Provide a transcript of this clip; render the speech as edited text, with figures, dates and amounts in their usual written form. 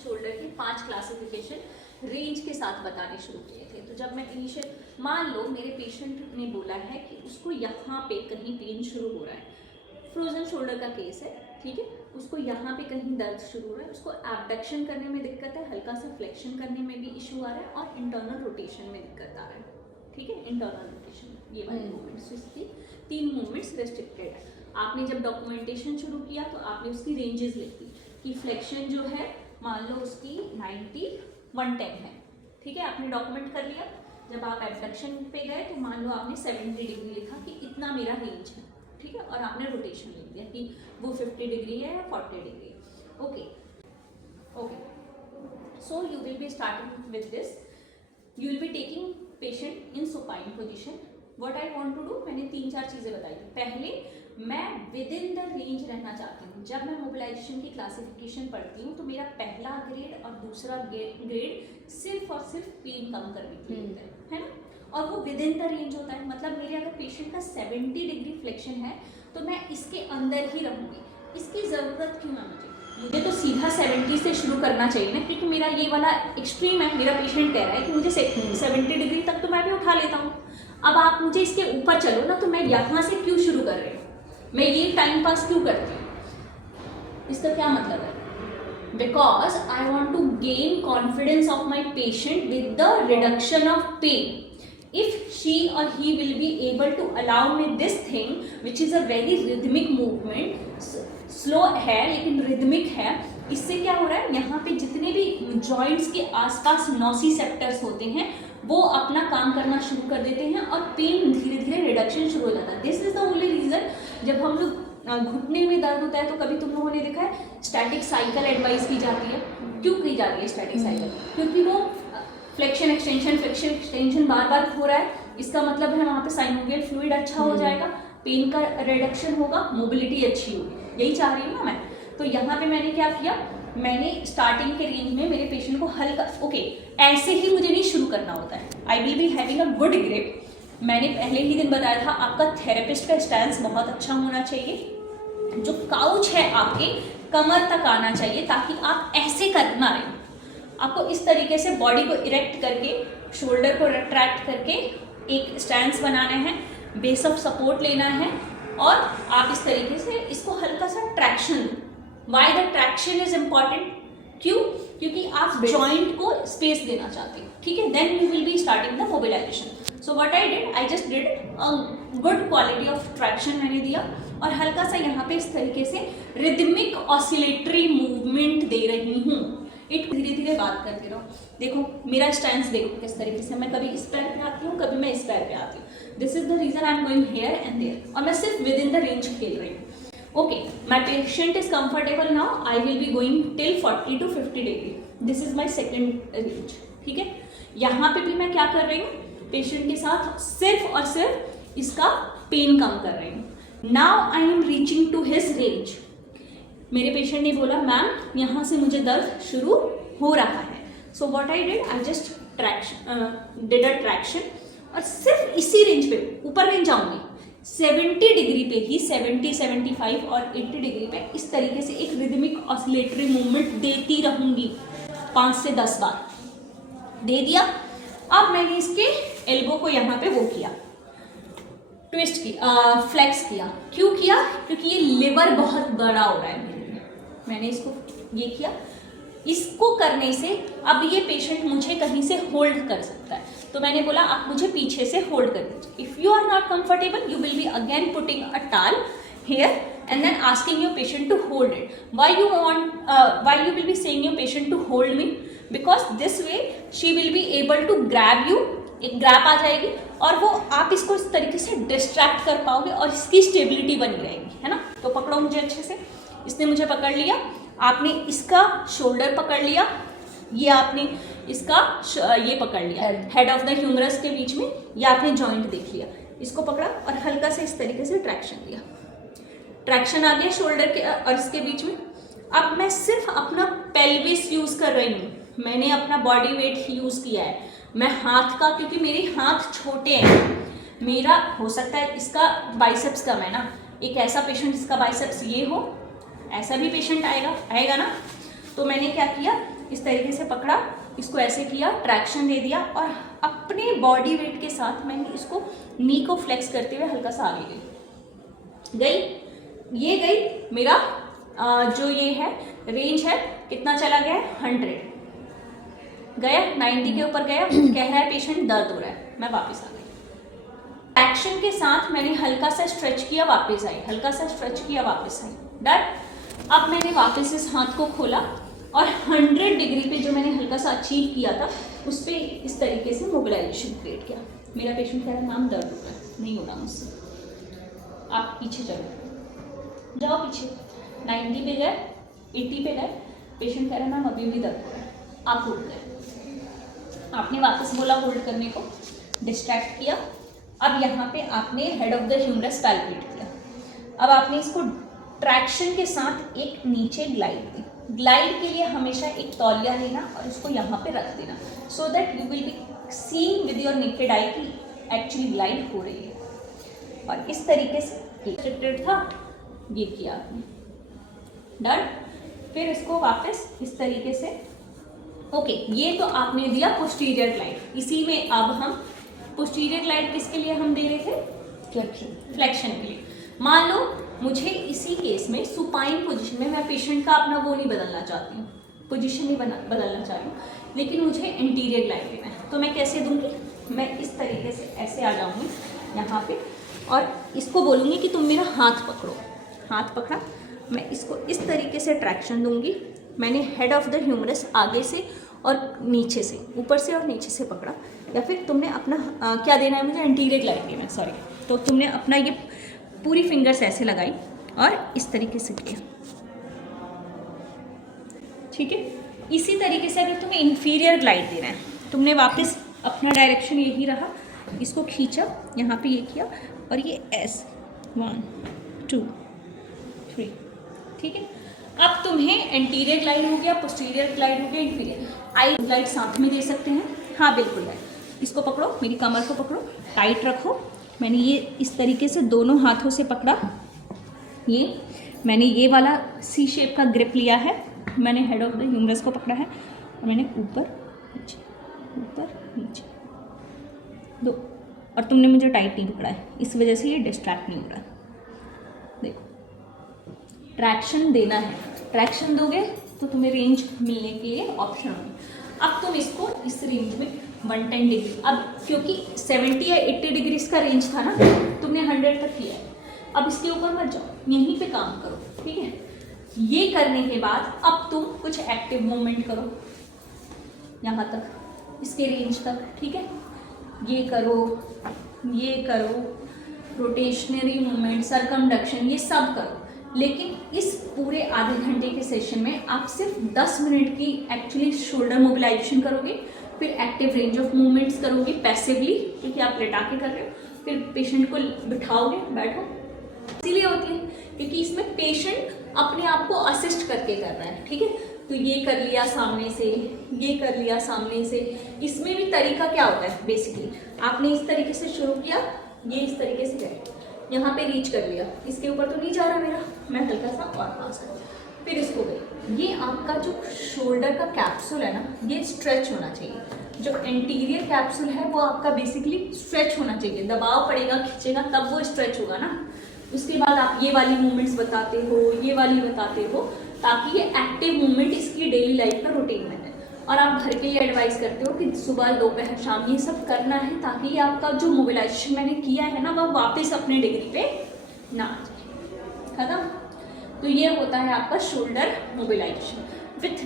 Shoulder के 5 classification range के साथ बताने शुरू किए थे। तो जब मैं इनिशियल, मान लो मेरे पेशेंट ने बोला है कि उसको यहाँ पे कहीं पेन शुरू हो रहा है, फ्रोजन शोल्डर का केस है, ठीक है, उसको यहाँ पे कहीं दर्द शुरू हो रहा है, उसको एबडक्शन करने में दिक्कत है, हल्का सा फ्लेक्शन करने में भी इशू आ रहा है और इंटरनल रोटेशन में दिक्कत आ रहा है, ठीक है, इंटरनल रोटेशन ये वाले मूवमेंट्स, इसकी 3 मूवमेंट्स रेस्ट्रिक्टेड है। आपने जब डॉक्यूमेंटेशन शुरू किया तो आपने उसकी रेंजेस लिखी कि फ्लेक्शन जो है मान लो उसकी 90 110 है, ठीक है, आपने डॉक्यूमेंट कर लिया। जब आप एबडक्शन पे गए तो मान लो आपने 70 डिग्री लिखा कि इतना मेरा रेंज है, ठीक है, और आपने रोटेशन लिख दिया कि वो 50 डिग्री है या 40 degree. Okay okay, so you will be starting with this, you will be taking patient in supine position. What I want to do, मैंने 3-4 चीज़ें बताई थी। पहले मैं विद इन द रेंज रहना चाहती हूँ। जब मैं मोबिलाइजेशन की क्लासिफिकेशन पढ़ती हूँ तो मेरा पहला ग्रेड और दूसरा ग्रेड सिर्फ और सिर्फ पेन कम करने के लिए होता है ना, और वो विद इन द रेंज होता है। मतलब मेरे अगर पेशेंट का 70 डिग्री फ्लेक्शन है तो मैं इसके अंदर ही रहूँगी। इसकी ज़रूरत क्यों है मुझे तो सीधा 70 से शुरू करना चाहिए ना, क्योंकि मेरा ये वाला एक्सट्रीम है। मेरा पेशेंट कह रहा है कि मुझे 70 डिग्री तक तो मैं भी उठा लेता हूँ। अब आप मुझे इसके ऊपर चलो ना, तो मैं यहाँ से क्यों शुरू कर रही हूँ, मैं ये टाइम पास क्यों करती हूँ, इसका क्या मतलब है? Because I want to gain confidence of my patient with the reduction of pain. If she or he will be able to allow me this thing which is a very rhythmic movement, slow है लेकिन rhythmic है, इससे क्या हो रहा है, यहाँ पे जितने भी joints के आसपास नोसिसेप्टर्स होते हैं वो अपना काम करना शुरू कर देते हैं और पेन धीरे धीरे रिडक्शन शुरू हो जाता है। This is the only reason जब हम लोग घुटने में दर्द होता है तो कभी तुम लोगों ने देखा है स्टैटिक साइकिल एडवाइस की जाती है। क्यों की जाती है स्टैटिक साइकिल? क्योंकि वो फ्लेक्शन एक्सटेंशन बार बार हो रहा है, इसका मतलब है वहाँ पे साइनोवियल फ्लूइड अच्छा हो जाएगा, पेन का रिडक्शन होगा, मोबिलिटी अच्छी होगी, यही चाह रही हूँ ना मैं। तो यहाँ पे मैंने क्या किया, मैंने स्टार्टिंग के रेंज में मेरे पेशेंट को हल्का ऐसे ही मुझे नहीं शुरू करना होता है। I will be having a good grip. मैंने पहले ही दिन बताया था आपका थेरेपिस्ट का स्टैंस बहुत अच्छा होना चाहिए, जो काउच है आपके कमर तक आना चाहिए ताकि आप ऐसे करना रहे। आपको इस तरीके से बॉडी को इरेक्ट करके शोल्डर को रिट्रैक्ट करके एक स्टैंस बनाना है, बेस ऑफ सपोर्ट लेना है और आप इस तरीके से इसको हल्का सा traction. Why the traction is important? क्यों? क्योंकि आप जॉइंट को स्पेस देना चाहते हो, ठीक है। Then you will be starting the mobilization. So what I did, I just did a good quality of traction मैंने दिया और हल्का सा यहाँ पे इस तरीके से रिदमिक ऑसिलेटरी मूवमेंट दे रही हूँ। एक धीरे धीरे बात करते रहो। देखो मेरा स्टैंस देखो किस तरीके से, मैं कभी इस पैर पे आती हूँ, कभी मैं इस पैर पे आती हूँ। This is the reason I am going here and there, और मैं सिर्फ विद इन द रेंज खेल रही हूँ। Okay, my patient is comfortable now, I will be going till 40 to 50 degree. This is my second range, ठीक है। यहाँ पे भी मैं क्या कर रही हूँ, पेशेंट के साथ सिर्फ और सिर्फ इसका पेन कम कर रही हूँ। Now I am reaching to his range. मेरे पेशेंट ने बोला मैम यहाँ से मुझे दर्द शुरू हो रहा है। सो what I did, I just did a traction और सिर्फ इसी रेंज पे ऊपर रेंज जाऊंगी 70 डिग्री पे ही, 70, 75 और 80 डिग्री पे इस तरीके से एक रिदमिक ऑसिलेटरी मूवमेंट देती रहूंगी 5 से 10 बार। दे दिया। अब मैंने इसके एल्बो को यहाँ पे वो किया, ट्विस्ट किया, फ्लेक्स किया। क्यों किया? क्योंकि ये लिवर बहुत बड़ा हो रहा है मेरे लिए। मैंने इसको ये किया। इसको करने से अब ये पेशेंट मुझे कहीं से होल्ड कर सकता है, तो मैंने बोला आप मुझे पीछे से होल्ड कर दीजिए। If you are not comfortable you will be again putting a towel here and then asking your patient to hold it. Why you will be saying your patient to hold me? Because this way she will be able to grab you, एक grab आ जाएगी और वो आप इसको इस तरीके से distract कर पाओगे और इसकी स्टेबिलिटी बनी रहेगी, है ना। तो पकड़ो मुझे अच्छे से। इसने मुझे पकड़ लिया, आपने इसका शोल्डर पकड़ लिया, ये आपने इसका ये पकड़ लिया हेड ऑफ द ह्यूमरस के बीच में, ये आपने जॉइंट देख लिया, इसको पकड़ा और हल्का से इस तरीके से ट्रैक्शन दिया। ट्रैक्शन आ गया शोल्डर के और इसके बीच में। अब मैं सिर्फ अपना पेल्विस यूज कर रही हूँ, मैंने अपना बॉडी वेट यूज किया है। मैं हाथ का, क्योंकि मेरे हाथ छोटे हैं, मेरा हो सकता है इसका बाइसेप्स कम है ना, एक ऐसा पेशेंट जिसका बाइसेप्स ये हो, ऐसा भी पेशेंट आएगा ना। तो मैंने क्या किया, इस तरीके से पकड़ा, इसको ऐसे किया, ट्रैक्शन दे दिया और अपने बॉडी वेट के साथ मैंने इसको नी को फ्लेक्स करते हुए हल्का सा आगे गई। ये गई मेरा जो ये है रेंज है, कितना चला गया है 100 गया, 90 के ऊपर गया, कह रहा है पेशेंट दर्द हो रहा है, मैं वापस आ गई। एक्शन के साथ मैंने हल्का सा स्ट्रेच किया, वापस आई, हल्का सा स्ट्रेच किया, वापस आई, डन। अब मैंने वापस इस हाथ को खोला और 100 डिग्री पे जो मैंने हल्का सा अचीव किया था उस पर इस तरीके से मोबिलाइजेशन क्रिएट किया। मेरा पेशेंट कह रहा है मैम दर्द हो रहा है, नहीं हो रहा मुझसे, आप पीछे चलो, जाओ पीछे। 90 पे गए, 80 पे गए, पेशेंट कह रहा है मैम अभी भी दर्द हो रहा है, आप होल्ड करें। आपने वापस बोला होल्ड करने को, डिस्ट्रैक्ट किया। अब यहाँ पे आपने head of the humerus palpate किया। अब आपने इसको ट्रैक्शन के साथ एक नीचे ग्लाइड दी। ग्लाइड के लिए हमेशा एक तौलिया लेना और इसको यहाँ पे रख देना, so that you will be seeing with your naked eye कि एक्चुअली ग्लाइड हो रही है। और इस तरीके से रिस्ट्रिक्टेड था, ये किया आपने, डन। फिर इसको वापस इस तरीके से, ओके, ये तो आपने दिया पोस्टीरियर ग्लाइड। इसी में अब हम पोस्टीरियर ग्लाइड किसके लिए हम दे रहे थे, फ्लेक्शन के लिए। मान लो मुझे इसी केस में सुपाइन पोजीशन में, मैं पेशेंट का अपना वो नहीं बदलना चाहती हूँ, पोजीशन नहीं बदलना चाहती हूँ, लेकिन मुझे एंटीरियर ग्लाइड देना है, तो मैं कैसे दूंगी, मैं इस तरीके से ऐसे आ जाऊँगी यहाँ पे और इसको बोलूँगी कि तुम मेरा हाथ पकड़ो। हाथ पकड़ा, मैं इसको इस तरीके से ट्रैक्शन दूंगी। मैंने हेड ऑफ द ह्यूमरस आगे से और नीचे से, ऊपर से और नीचे से पकड़ा, या फिर तुमने अपना क्या देना है मुझे, एंटीरियर ग्लाइड देना है, सॉरी। तो तुमने अपना ये पूरी फिंगर्स ऐसे लगाई और इस तरीके से किया, ठीक है। इसी तरीके से अगर तुम्हें इंफीरियर ग्लाइड देना है, तुमने वापस अपना डायरेक्शन यही रहा, इसको खींचा, यहाँ पे ये किया और ये ऐसे 1 2 3, ठीक है। अब तुम्हें एंटीरियर ग्लाइड हो गया, पोस्टीरियर ग्लाइड हो गया, इंफीरियर। आई ग्लाइड साथ में दे सकते हैं, हाँ बिल्कुल है। इसको पकड़ो, मेरी कमर को पकड़ो, टाइट रखो। मैंने ये इस तरीके से दोनों हाथों से पकड़ा, ये मैंने ये वाला सी शेप का ग्रिप लिया है, मैंने हेड ऑफ द ह्यूमरस को पकड़ा है और मैंने ऊपर नीचे दो, और तुमने मुझे टाइट नहीं पकड़ा है, इस वजह से ये डिस्ट्रैक्ट नहीं हो रहा है। देखो, ट्रैक्शन देना है, ट्रैक्शन दोगे तो तुम्हें रेंज मिलने के लिए ऑप्शन होगी। अब तुम इसको इस रेंज में 110 डिग्री, अब क्योंकि 70 या 80 डिग्रीज का रेंज था ना, तुमने 100 तक किया है, अब इसके ऊपर मत जाओ, यहीं पे काम करो, ठीक है। ये करने के बाद अब तुम कुछ एक्टिव मूवमेंट करो यहाँ तक, इसके रेंज तक, ठीक है। ये करो, रोटेशनरी मूवमेंट, सर्कमडक्शन, ये सब करो। लेकिन इस पूरे आधे घंटे के सेशन में आप सिर्फ 10 मिनट की एक्चुअली शोल्डर मोबिलाइजेशन करोगे, फिर एक्टिव रेंज ऑफ मूवमेंट्स करोगे पैसिवली, क्योंकि आप लेटा के कर रहे हो, फिर पेशेंट को बिठाओगे, बैठो। इसीलिए होती है क्योंकि इसमें पेशेंट अपने आप को असिस्ट करके कर रहा है, ठीक है। तो ये कर लिया सामने से, ये कर लिया सामने से। इसमें भी तरीका क्या होता है, बेसिकली आपने इस तरीके से शुरू किया, ये इस तरीके से गए, यहाँ पे रीच कर लिया, इसके ऊपर तो नहीं जा रहा मेरा, मैं हल्का सा और पास कर, फिर इसको गई। ये आपका जो शोल्डर का कैप्सूल है ना, ये स्ट्रेच होना चाहिए। जो एंटीरियर कैप्सूल है वो आपका बेसिकली स्ट्रेच होना चाहिए, दबाव पड़ेगा, खींचेगा तब वो स्ट्रेच होगा ना। उसके बाद आप ये वाली मूवमेंट्स बताते हो, ये वाली बताते हो, ताकि ये एक्टिव मूवमेंट इसकी डेली लाइफ का रूटीन में है। और आप घर के लिए एडवाइस करते हो कि सुबह दोपहर शाम ये सब करना है, ताकि आपका जो मोबिलाइजेशन मैंने किया है ना, वह वापस अपने डिग्री पे ना आ जाए। खत्म। तो ये होता है आपका शोल्डर मोबिलाइजेशन विथ